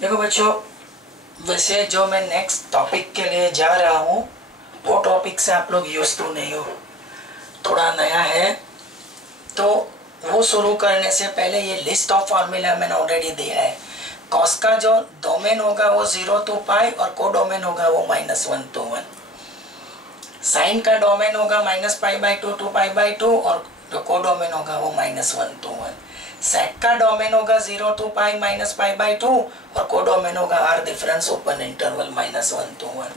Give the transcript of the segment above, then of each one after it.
देखो बच्चों, वैसे जो मैं नेक्स्ट टॉपिक के लिए जा रहा हूँ वो टॉपिक से आप लोग यूज तो नहीं हो, थोड़ा नया है। तो वो शुरू करने से पहले ये लिस्ट ऑफ फार्मूला मैंने ऑलरेडी दिया है। कॉस का जो डोमेन होगा वो 0 to पाई और को डोमेन होगा वो -1 to 1। साइन का डोमेन होगा -π/2 to π/2 और जो को डोमेन होगा वो -1 to 1। सेक का डोमेन होगा 0 to पाई -π/2 और को डोमेन होगा R difference open interval -1 to 1।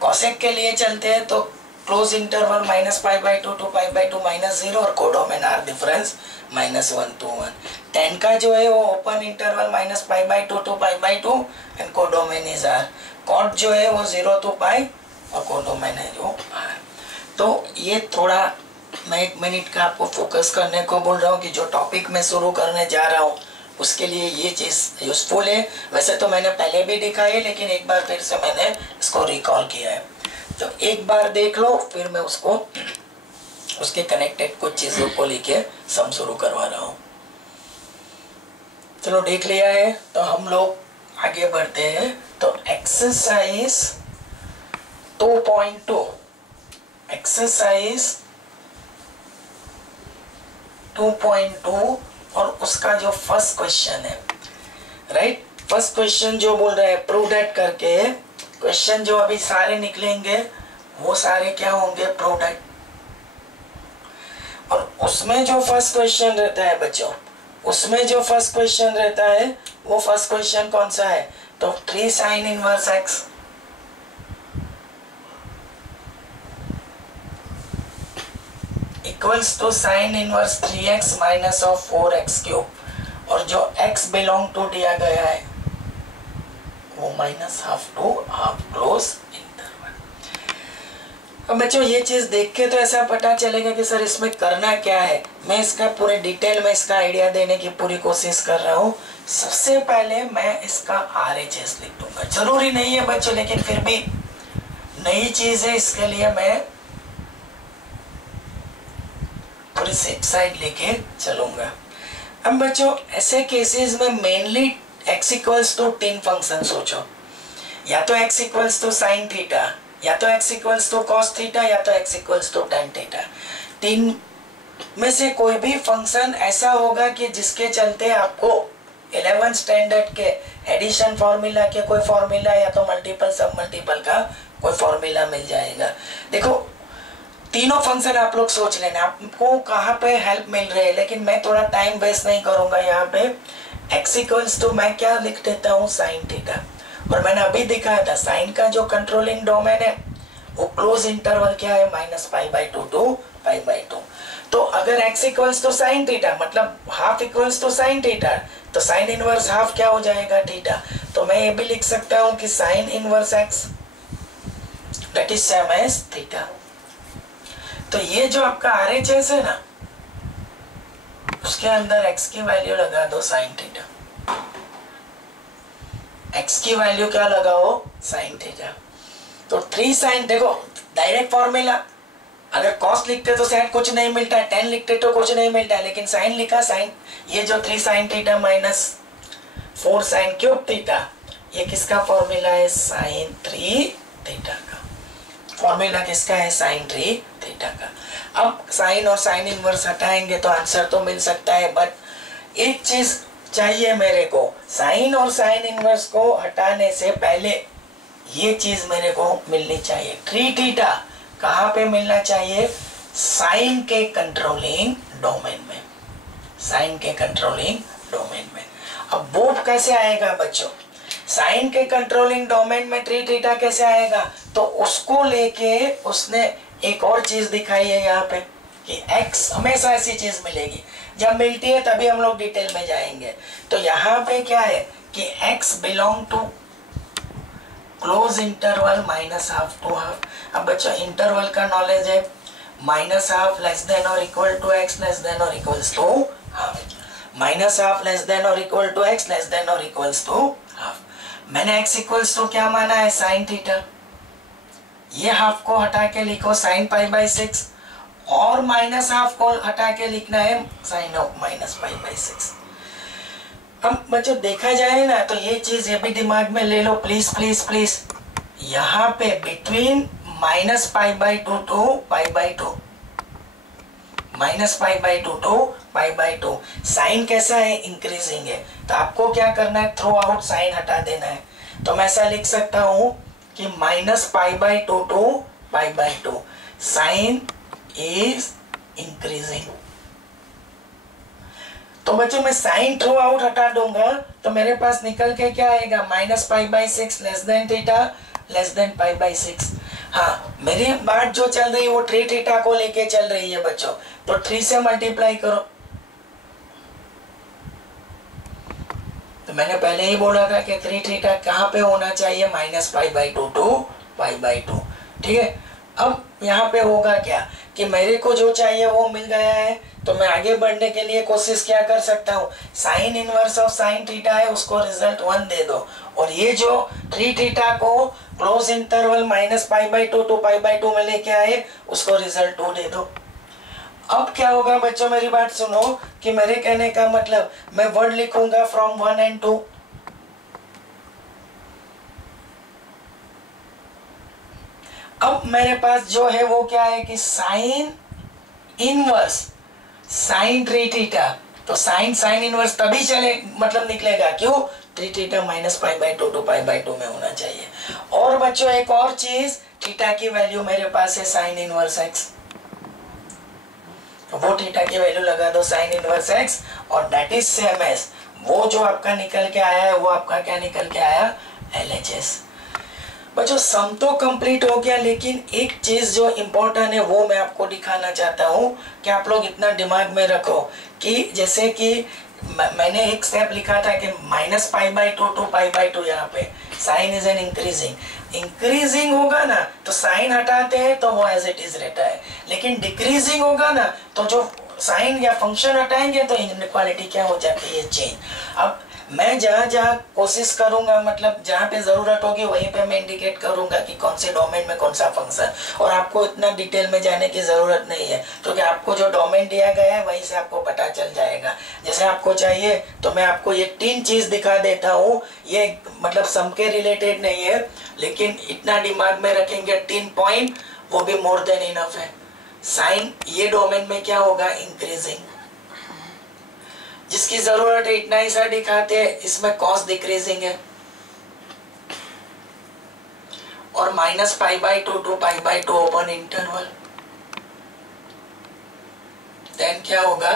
Cosec के लिए चलते हैं तो क्लोज इंटरवल -π/2 to π/2 -0 और को domain are difference -1 to 1। Ten का जो है वो ओपन इंटरवल -π/2 to π/2 एंड को डोमेन इज आर। कॉट जो है वो 0 to पाई और को डोमेन है जो आर। तो ये थोड़ा मैं 1 मिनट का आपको फोकस करने को बोल रहा हूँ कि जो टॉपिक मैं शुरू करने जा रहा हूँ उसके लिए ये चीज़ यूजफुल है। वैसे तो मैंने पहले भी दिखाई है, लेकिन एक बार फिर से मैंने इसको रिकॉल किया है। तो एक बार देख लो, फिर मैं उसको उसके कनेक्टेड कुछ चीज़ों को लेके सम शुरू करवा रहा हूँ। चलो देख लिया है तो हम लोग आगे बढ़ते हैं। तो एक्सरसाइज 2.2 एक्सरसाइज 2.2 और उसका जो फर्स्ट क्वेश्चन है, राइट। फर्स्ट क्वेश्चन जो बोल रहा है प्रूव दैट करके, क्वेश्चन जो अभी सारे निकलेंगे वो सारे क्या होंगे, प्रूव दैट। और उसमें जो फर्स्ट क्वेश्चन रहता है बच्चों, उसमें जो फर्स्ट क्वेश्चन रहता है वो फर्स्ट क्वेश्चन कौन सा है, तो 3 sin inverse x equals to sine inverse 3x minus of 4x cube. और जो x बिलोंग टू दिया गया है वो -½ टू हाफ क्लोज इंटरवल। अब बच्चों ये चीज देख के तो ऐसा पता चलेगा कि सर इसमें करना क्या है। मैं इसका पूरे डिटेल में इसका आइडिया देने की पूरी कोशिश कर रहा हूँ। सबसे पहले मैं इसका RHS लिख दूंगा। जरूरी नहीं है बच्चों, लेकिन फिर भी नई चीज है, इसके लिए मैं पूरी सेफ साइड लेके चलूंगा। अब बच्चों ऐसे केसेस में mainly x equals to 3 function सोचो, या तो x equals to sine theta, या तो x equals to cos theta, या तो x equals to tan theta. 3 में से कोई भी फंक्शन ऐसा होगा कि जिसके चलते आपको 11 स्टैंडर्ड के एडिशन फॉर्मूला के कोई फॉर्मूला या तो मल्टीपल सब मल्टीपल का कोई फॉर्मूला मिल जाएगा। देखो तीनों फंक्शन आप लोग सोच लेना आपको कहाँ पे हेल्प मिल रही है, लेकिन मैं थोड़ा टाइम वेस्ट नहीं करूंगा। यहाँ पे x इक्वल्स टू मैं क्या लिख देता हूँ, साइन थीटा। और मैंने अभी दिखाया था साइन का जो कंट्रोलिंग डोमेन है वो क्लोज इंटरवल क्या है, -π/2 to π/2। तो अगर x equals to sine theta मतलब half equals to sine theta, तो साइन इनवर्स हाफ क्या हो जाएगा, थीटा। तो मैं ये भी लिख सकता हूँ कि sine inverse x that is same as theta. तो ये जो आपका RHS है ना, उसके अंदर x की वैल्यू लगा दो साइन थीटा। x की वैल्यू क्या लगाओ, साइन थीटा। तो 3 साइन, देखो डायरेक्ट फॉर्मूला, अगर कॉस लिखते तो शायद कुछ नहीं मिलता है, 10 लिखते तो कुछ नहीं मिलता है, लेकिन साइन लिखा, साइन ये जो 3 sine theta minus 4 sine cube theta, ये किसका फॉर्मूला है, साइन 3 थीटा का फॉर्मूला। किसका है, साइन 3 थीटा का। अब साइन और साइन इनवर्स हटाएंगे तो आंसर तो मिल सकता है, बट एक चीज चाहिए मेरे को, साइन और साइन इनवर्स को हटाने से पहले ये चीज मेरे को मिलनी चाहिए। 3 थीटा कहाँ पे मिलना चाहिए, साइन के कंट्रोलिंग डोमेन में, साइन के कंट्रोलिंग डोमेन में। अब वो कैसे आएगा बच्चों, साइन के कंट्रोलिंग डोमेन में 3 थीटा कैसे आएगा, तो उसको लेके उसने एक और चीज दिखाई है यहाँ पे कि x हमेशा ऐसी चीज मिलेगी, जब मिलती है तभी हम लोग डिटेल में जाएंगे। तो यहाँ पे क्या है कि x belong to close interval -½ to half. अब बच्चों इंटरवल का नॉलेज है, -½ लेस देन और equal to x less than और equals to half, -½ less than और equal to x less than और इक्वल्स टू हाफ। मैंने x इक्वल्स टू क्या माना है, साइन थीटा। ये हाफ को हटा के लिखो साइन π/6 और -½ को हटा के लिखना है साइन ऑफ -π/6। अब बच्चों देखा जाए ना तो ये चीज ये भी दिमाग में ले लो प्लीज प्लीज प्लीज। यहाँ पे between minus pi by two to pi by two, minus pi by two to pi by two, sine कैसा है? इंक्रीजिंग है। तो आपको क्या करना है? थ्रू आउट साइन हटा देना है। तो मैं ऐसा लिख सकता हूं कि minus pi by two to pi by two, sine is increasing. तो बच्चों मैं साइन थ्रू आउट हटा दूंगा तो मेरे पास निकल के क्या आएगा? Minus pi by six less than theta less than pi by six. हाँ, मेरी बात जो चल रही है वो 3 थीटा को लेके चल रही है बच्चों, तो 3 से मल्टीप्लाई करो। तो मैंने पहले ही बोला था कि 3 थीटा कहाँ पे होना चाहिए? Minus pi by two to pi by two. ठीक है, अब यहाँ पे होगा क्या कि मेरे को जो चाहिए वो मिल गया है, तो मैं आगे बढ़ने के लिए कोशिश क्या कर सकता हूँ? Sine inverse of sine theta है उसको रिजल्ट 1 दे दो, और ये जो 3 थीटा को close interval minus pi by two to pi by two में लेके आए उसको रिजल्ट 2 दे दो। अब क्या होगा बच्चों, मेरी बात सुनो कि मेरे कहने का मतलब मैं वर्ड लिखूंगा फ्रॉम 1 एंड 2। अब मेरे पास जो है वो क्या है कि साइन इनवर्स साइन 3 थीटा, तो साइन साइन इनवर्स तभी चले मतलब निकलेगा, क्यों? 3 theta minus pi by two to pi by two में होना चाहिए। और बच्चों एक और चीज, थीटा की वैल्यू मेरे पास है साइन इनवर्स एक्स, वो थीटा की वैल्यू लगा दो साइन इनवर्स एक्स, और दैट इज सेम एज वो जो आपका निकल के आया है वो आपका क्या निकल के आया? LHS। बच्चों सम तो कंप्लीट हो गया, लेकिन एक चीज जो इम्पोर्टेंट है वो मैं आपको दिखाना चाहता हूँ कि आप लोग इतना दिमाग में रखो कि जैसे कि मैंने एक स्टेप लिखा था कि minus pi by two to pi by two, यहाँ पे साइन इज एन इंक्रीजिंग होगा ना तो साइन हटाते हैं तो वो एज इट इज रहता है, लेकिन डिक्रीजिंग होगा ना तो जो साइन या फंक्शन हटाएंगे तो इनइक्वालिटी क्या हो जाती है? चेंज। अब मैं जहाँ जहाँ कोशिश करूंगा, मतलब जहाँ पे जरूरत होगी वहीं पे मैं इंडिकेट करूंगा कि कौन से डोमेन में कौन सा फंक्शन, और आपको इतना डिटेल में जाने की जरूरत नहीं है क्योंकि आपको जो डोमेन दिया गया है वहीं से आपको पता चल जाएगा। जैसे आपको चाहिए तो मैं आपको ये 3 चीज दिखा देता हूँ, ये मतलब सम के रिलेटेड नहीं है, लेकिन इतना दिमाग में रखेंगे 3 पॉइंट वो भी मोर देन इनफ है। साइन ये डोमेन में क्या होगा? इंक्रीजिंग, जिसकी जरूरत है इतना ही सा दिखाते हैं, इसमें कॉस डिक्रीजिंग है, और minus pi by two to pi by two open interval, then क्या होगा?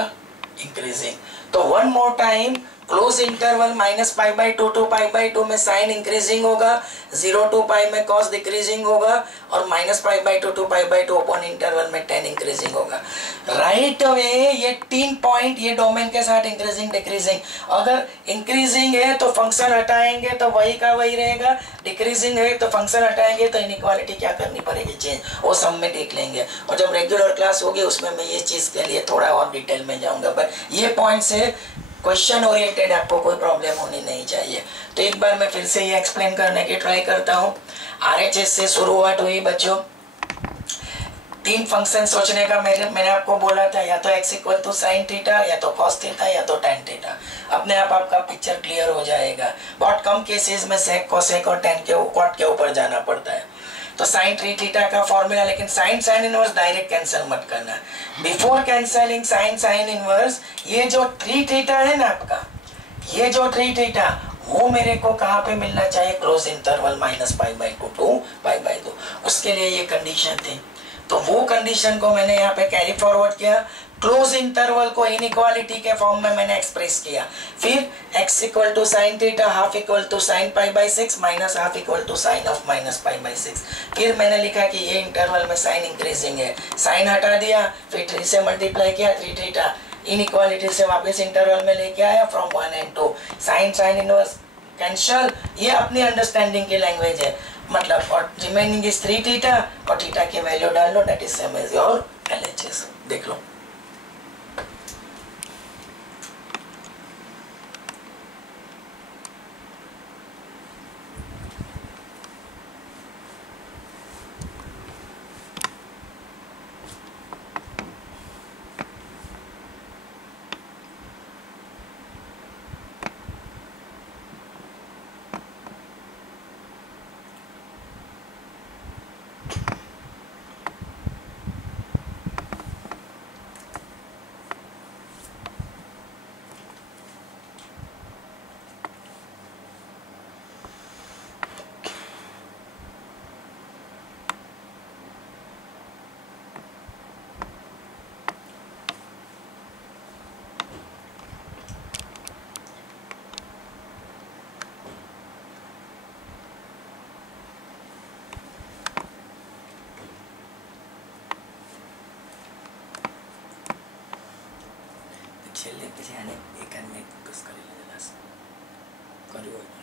इंक्रीजिंग। तो one more time, close interval minus pi by two to pi by two में साइन इंक्रीजिंग होगा, 0 टू पाई में cos decreasing होगा, और minus pi by two to pi by two open interval में tan increasing होगा। Right away ये 3 point ये domain के साथ इंक्रीजिंग डिक्रीजिंग, अगर इंक्रीजिंग है तो फंक्शन हटाएंगे तो वही का वही रहेगा, डिक्रीजिंग है तो फंक्शन हटाएंगे तो इनइक्वालिटी क्या करनी पड़ेगी? चेंज। वो सब में देख लेंगे, और जब रेगुलर क्लास होगी उसमें मैं ये चीज के लिए थोड़ा और डिटेल में जाऊंगा, बट ये पॉइंट से क्वेश्चन ओरिएंटेड आपको कोई प्रॉब्लम होनी नहीं चाहिए। तो एक बार मैं फिर से ये एक्सप्लेन करने की ट्राई करता हूँ। RHS से शुरुआत हुई बच्चों, 3 फंक्शन सोचने का मैंने आपको बोला था, या तो x equal to sine theta, या तो कॉस थीटा, या तो टेन थीटा। अपने आप आपका पिक्चर क्लियर हो जाएगा। बहुत कम केसेस में सेक कोसेक और टेन के कॉट के ऊपर जाना पड़ता है। तो साइन 3 थीटा का फॉर्मूला, लेकिन sine sine inverse direct cancel मत करना। Before cancelling sine sine inverse, ये जो 3 थीटा है ना आपका, ये जो 3 थीटा वो मेरे को कहाँ पे मिलना चाहिए? Close interval minus pi by two to pi by two. उसके लिए ये कंडीशन थी, तो वो कंडीशन को मैंने यहाँ पे कैरी फॉरवर्ड किया। क्लोज इंटरवल को इनइक्वालिटी के फॉर्म में मैंने एक्सप्रेस किया। फिर x equal to sine theta half equal to sine pi by 6 minus half equal to sine of minus pi by 6। फिर मैंने लिखा कि ये इंटरवल में साइन इंक्रीजिंग है, साइन हटा दिया, फिर 3 से मल्टीप्लाई किया, 3 थीटा इनइक्वालिटी से वापस इंटरवल में लेके आया from 1 and 2। Sine sine inverse cancel, ये अपनी अंडरस्टैंडिंग की लैंग्वेज है, मतलब और रिमेनिंग इज 3 थीटा, और थीटा की वैल्यू डाल लो, that is same as your LHS। देख लो। છેલ્લે પછી આને એકાદ મિનિટ ફોકસ કરી લે જરા કર્યું હોય